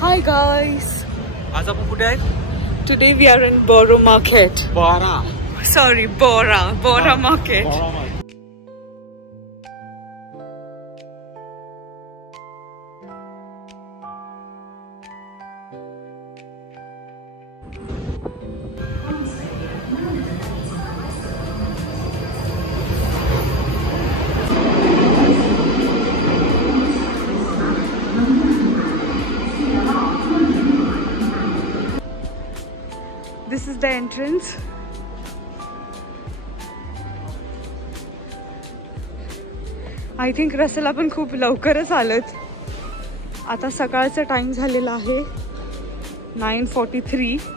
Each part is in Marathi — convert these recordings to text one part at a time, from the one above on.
Hi guys. आज आपण कुठे आहेत? Today we are in Borough Market. Bora. Sorry, Bora Market. Bora Market. This is the entrance. I think Russell आपण खूप लवकरच आलोत. आता सकाळचा टाइम झालेला आहे 9:43.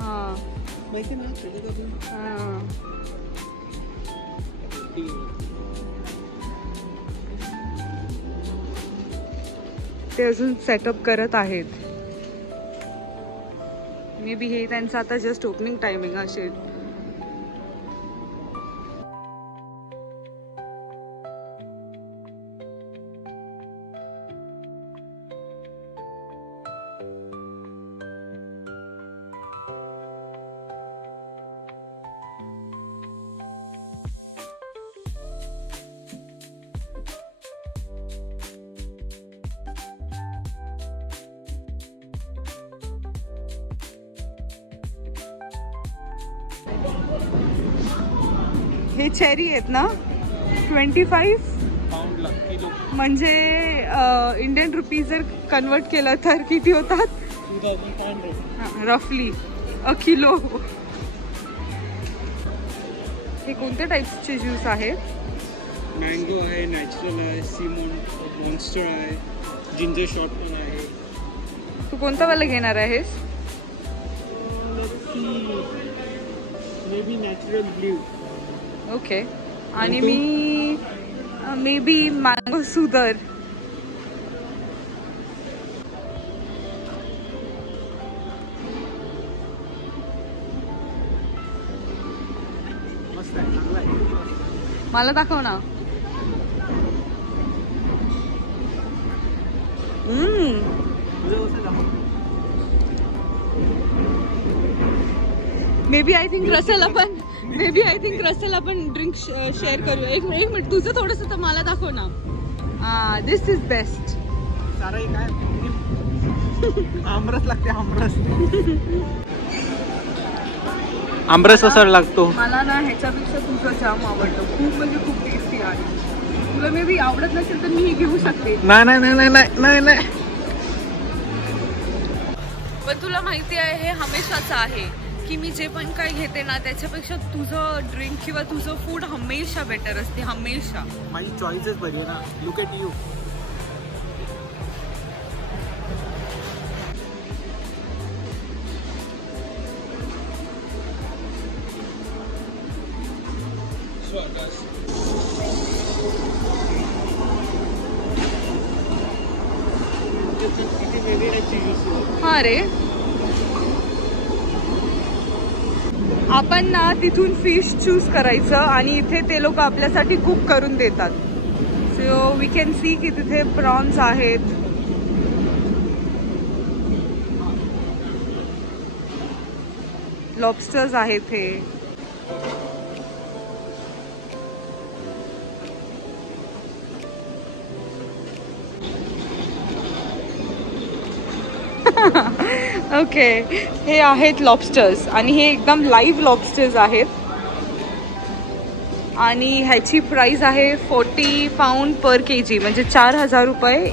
हां माहिती ना हां ते अजून सेटअप करत आहेत. मे बी हे त्यांचं आता जस्ट ओपनिंग टायमिंग असेल. हे चेरी आहेत ना 25 पाऊंडला किलो म्हणजे इंडियन रुपीज जर कन्वर्ट केलं तर किती होतात? 2500 रफली अ किलो. हे कोणत्या टाइप्सचे ज्यूस आहेत? मँगो आहे, नॅचरल आहे, मॉन्स्टर आहे, जिंजर शॉट पण आहे. तू कोणता वाला घेणार आहेस? May be natural blue. Okay. आणि मी मे बी मँगो सुदर. मस्त आहे, चांगला आहे. मला दाखव ना. Maybe I think Russell आपण ड्रिंक शेअर करू. एक मिनिट तुझं थोडंसं तर मला दाखव ना. दिस इज बेस्ट. सारा हे काय आमरस लागते. आमरस असा लागतो. मला ना ह्याच्यापेक्षा तुझं जाम आवडतं. खूप म्हणजे खूप टेस्टी आहे. तुला मे बी आवडत नसेल तर मी हे घेऊ शकते. नाही. पण तुला माहिती आहे हे हमेशाचं आहे की मी जे पण काय घेते ना त्याच्यापेक्षा तुझं ड्रिंक किंवा तुझं फूड हमेशा बेटर असते. हमेशा माझी चॉईसच बरी आहे ना. Look at you. हा रे. आपण ना तिथून फिश चूज करायचं आणि इथे ते लोक आपल्यासाठी कुक करून देतात. सो वी कॅन सी की तिथे प्रॉन्स आहेत, लॉबस्टर्स आहेत. हे ओके. हे आहेत लॉबस्टर्स आणि हे एकदम लाईव्ह लॉबस्टर्स आहेत आणि ह्याची प्राइस आहे 40 पाउंड पर kg म्हणजे 4000 रुपये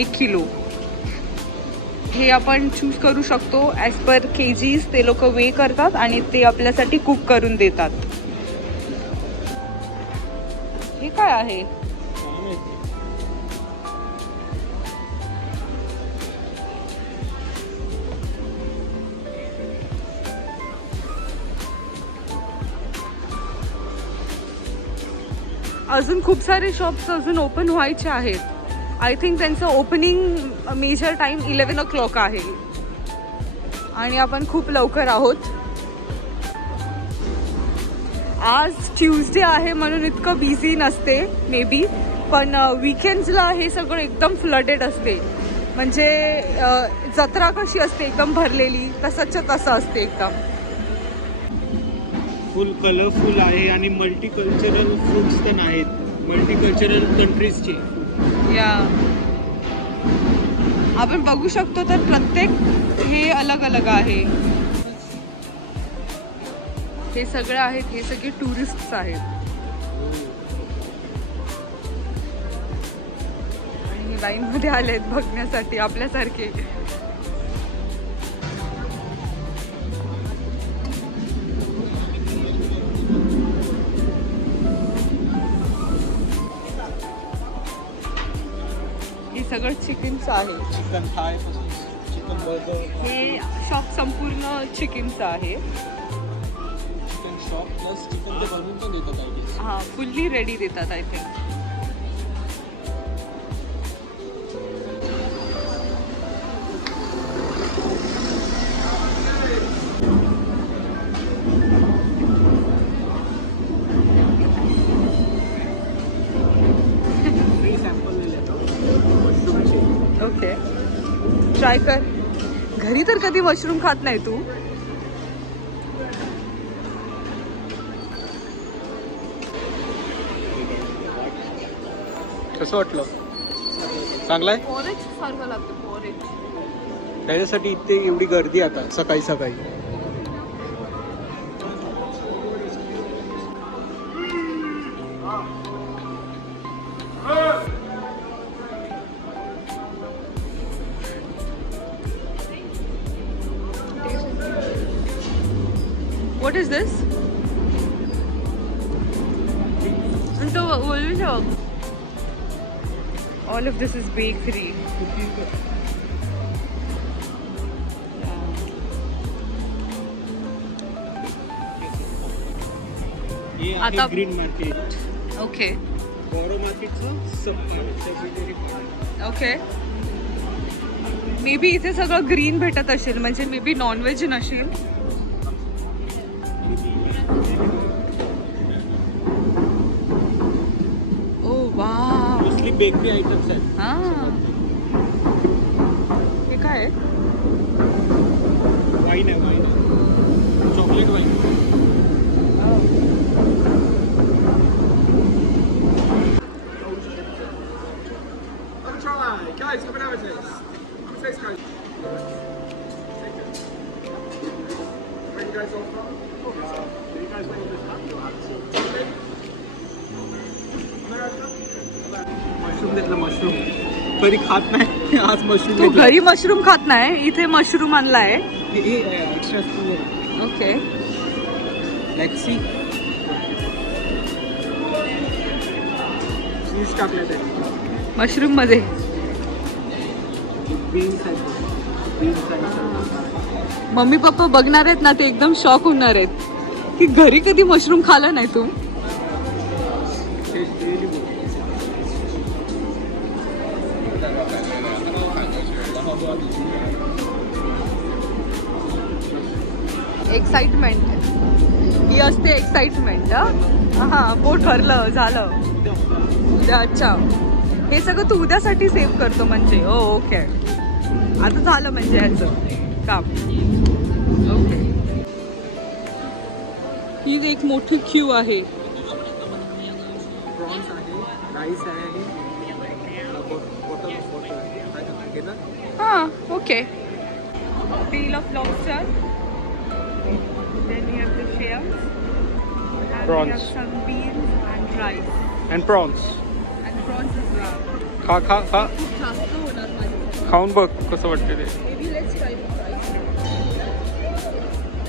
1 किलो. हे आपण चूज करू शकतो ॲज पर kgs. ते लोक वे करतात आणि ते आपल्यासाठी कुक करून देतात. हे काय आहे? अजून खूप सारे शॉप्स अजून ओपन व्हायचे आहेत. आय थिंक त्यांचं ओपनिंग मेजर टाइम 11 o'clock आहे आणि आपण खूप लवकर आहोत. आज ट्यूजडे आहे म्हणून इतकं बिझी नसते मे बी, पण वीकेंड्सला हे सगळं एकदम फ्लडेड असते. म्हणजे जत्रा कशी असते एकदम भरलेली, तसंच्या तसं असते एकदम. फुल कलरफुल आहे आणि मल्टीकल्चरल फूड्स पण आहेत, मल्टीकल्चरल कंट्रीजचे. या आपण बघू शकतो तर प्रत्येक हे अलग अलग आहे. हे सगळे आहेत, हे सगळे टुरिस्ट आहेत. आणि लाईन मध्ये आलेत बघण्यासाठी आपल्यासारखे. हे सगळं चिकनचं आहे. चिकन थाय, चिकन बर्गर. हे शॉप संपूर्ण चिकनचं आहे. चिकन शॉप प्लस चिकन ते बनवून पण देतात. हां, फुल्ली रेडी देतात आय थिंक. ओके, ट्राय कर. घरी तर कधी मशरूम खात नाही तू. कसं वाटलं? चांगलं आहे. पोरेज सारखं लागतं, पोरेज. त्याच्यासाठी इथे एवढी गर्दी आता सकाळी सकाळी. What is this? All of this is bakery. हे आता आहे ग्रीन मार्केट. ओके बोरो मार्केटचं सब. ओके. मे बी इथे सगळं ग्रीन भेटत असेल, म्हणजे मे बी नॉनव्हेज नसेल. ओ वाव, मोस्टली बेकरी आयटम्स आहेत. हां, हे काय आहे? वाईन आहे, वाईन आहे, chocolate wine. Guys, come and have a taste. Thanks, guys. Where you guys all from? You guys went to this mushroom घेतलं, मशरूम कधी खात नाही. आज मशरूम. तू घरी मशरूम खात नाही, इथे मशरूम आणलाय. Extra. Okay, let's see. Cheese टाकले ते मशरूम मध्ये. बीन्स आहेत, बीन्स आहेत. मम्मी पप्पा बघणार आहेत ना, ते एकदम शॉक होणार आहेत की घरी कधी मशरूम खाल्लं नाही तू. एक्साइटमेंट ही असते, एक्साइटमेंट. हा, पोट भरलं झालं उद्या. अच्छा, हे सगळं तू उद्यासाठी सेव्ह करतो म्हणजे. ओ ओके, आता झालं म्हणजे ह्याचं काम. ओके, ही एक मोठी क्यू आहे. प्रॉन्स आहे, राईस आहे आणि बॉटल ऑफ वॉटर आहे. हां, okay. Peel of lobster. Then we have the shells. And Prawns. we have some beans and rice. And prawns. And prawns as well. खा खा खा, खूप जास्त होणार माझ्यासाठी. खाऊन बघ कसं वाटते ते. Maybe let's try with rice.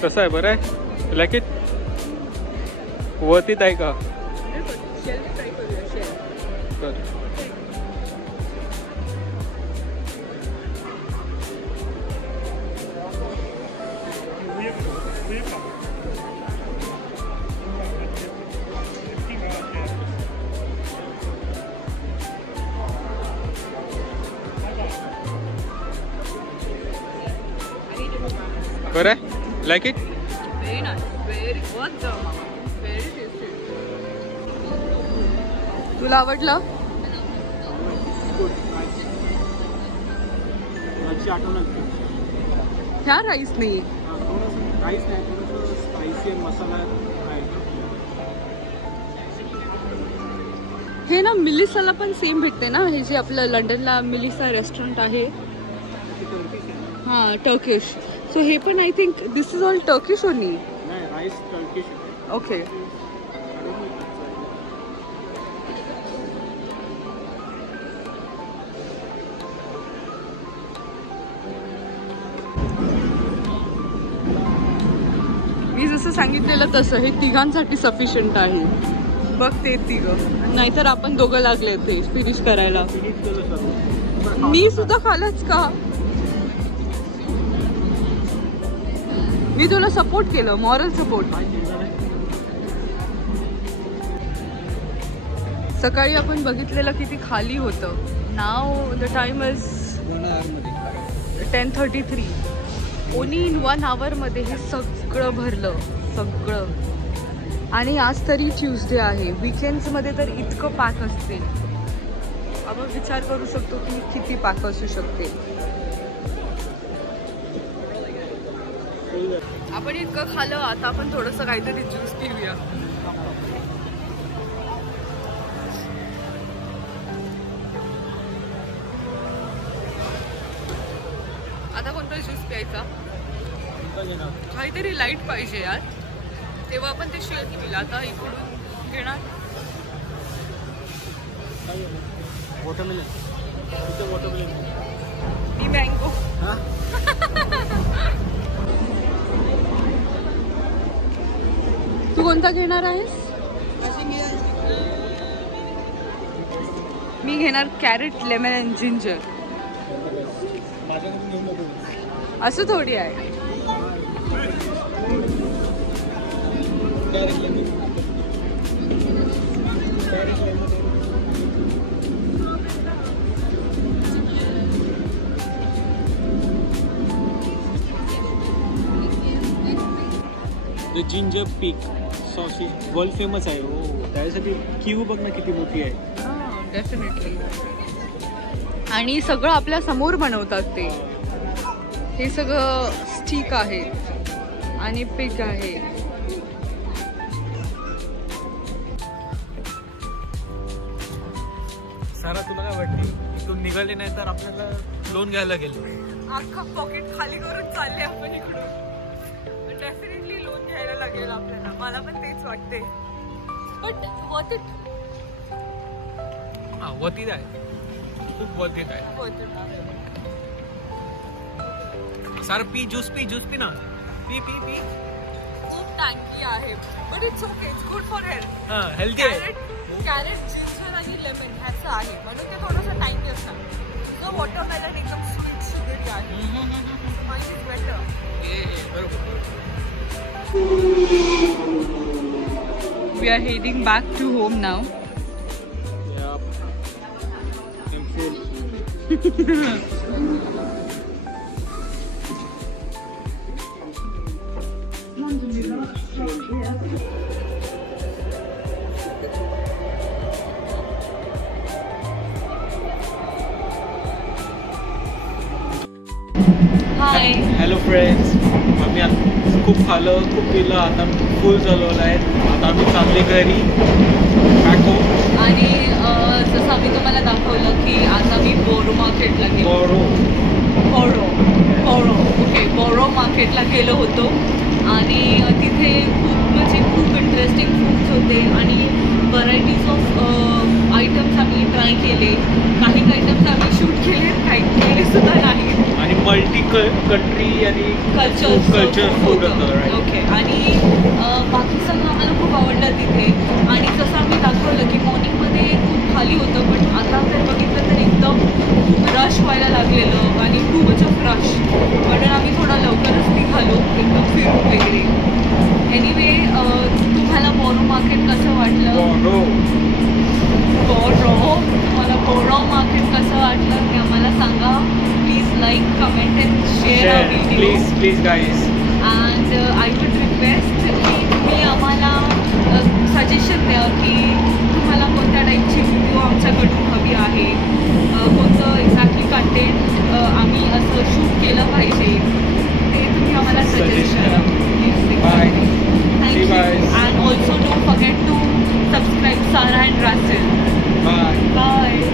कसं आहे, बरं आहे? Like it? वर्थ इट आहे का? Shell try करूया, shell. तर बरं आहे? Like it? Very nice. Very worth the mama. Very tasty. तुला आवडलं? राईसची आठवण आली. ह्या राईसने थोडंसं राईस नाही, थोडंसं स्पायसी मसाला आहे. हे ना मिलिसाला पण सेम भेटते ना, हे जे आपलं लंडनला मिलिसा रेस्टॉरंट आहे. ती टर्किश आहे. हां टर्किश. सो हे पण I think this is all Turkish only. नाही, राईस टर्किश आहे. ओके. मी जसं सांगितलेलं तसं हे तिघांसाठी सफिशियंट आहे. बघ ते तिघं, नाहीतर आपण दोघं लागले ते फिनिश करायला. फिनिश केलं सर्व. मी सुद्धा खालच का? मी तुला सपोर्ट केलं, मॉरल सपोर्ट. सकाळी आपण बघितलेलं किती खाली होतं. नाव the time is 10:33. Only in 1 hour मध्ये हे सगळं भरलं, सगळं. आणि आज तरी ट्यूजडे आहे. वीकेंड्समध्ये तर इतकं पॅक असते. आपण विचार करू शकतो की किती पॅक असू शकते. आपण इतकं खाल्लं, आता आपण थोडंसं काहीतरी ज्यूस पिऊया. आता कोणता ज्यूस प्यायचा? काहीतरी लाईट पाहिजे यार, तेव्हा आपण ते शेअर केलं. आता इकडून घेणार वॉटरमेलन. मी मँगो. तू कोणता घेणार आहेस? मी घेणार कॅरेट, लेमन अँड जिंजर. असं थोडी आहे. The ginger peak sausage world famous आहे. हो, त्यासाठी क्यू बघ ना किती मोठी आहे. डेफिनेटली. आणि सगळं आपल्या समोर बनवतात ते. हे सगळं स्टिक आहे आणि पिक आहे. सारा तुला काय वाटते? इथून निघाले नाही तर आपल्याला लोन घ्यायला गेलो. अख्खा पॉकेट खाली करून चालले आपण इकडून. डेफिनेटली लोन घ्यायला लागेल आपल्याला. मला पण तेच वाटते. But worth it. हा, वर्थ इट आहे. खूप वर्थ इट आहे. सारा पी, ज्यूस पी ना. पी. खूप टँकी आहे. But it's okay, it's good for health. हा, हेल्दी आहे. कॅरेट, जिंजर आणि लेमन ह्याचं आहे, म्हणून ते थोडंसं टँकी असतात. जो वॉटरमेलन एकदम स्वीट शुगरी आहे. Mind is better. We are heading back to home now. Hi. Hello friends. आम्ही खूप खाल्लं, खूप पिलं, आता फुल झालेलं आहे. आता आम्ही चालले घरी, बॅक होम. आणि जसं आम्ही तुम्हाला दाखवलं की आज आम्ही बोरो मार्केटला गेलो. बोरो मार्केटला गेलो होतो. आणि तिथे खूप इंटरेस्टिंग फूड्स होते आणि व्हरायटीज ऑफ आयटम्स आम्ही ट्राय केले. काही आयटम्स आम्ही शूट केले, काही केले सुद्धा नाही. आणि मल्टी कंट्री आणि कल्चर फूड होतं. ओके. आणि बाकी सगळं आम्हाला खूप आवडलं तिथे. आणि जसं आम्ही दाखवलं की मॉर्निंगमध्ये खूप खाली होतं, पण आता जर बघितलं तर एकदम खूप रश व्हायला लागलेलं आणि टू मच ऑफ रश. म्हणून आम्ही थोडा लवकरच निघालो एकदम फिरून वगैरे. एनिवे, तुम्हाला बोरो मार्केट कसं वाटलं? तुम्हाला बोरो मार्केट कसं वाटलं ते आम्हाला सांगा. Please like, comment and share our video. Please guys. And I would request की तुम्ही आम्हाला सजेशन द्या की तुम्हाला कोणत्या टाईपची व्हिडिओ आमच्याकडून हवी आहे, कोणतं एक्झॅक्टली कंटेंट आम्ही असं subscribe Sara and Russell. Bye. Bye.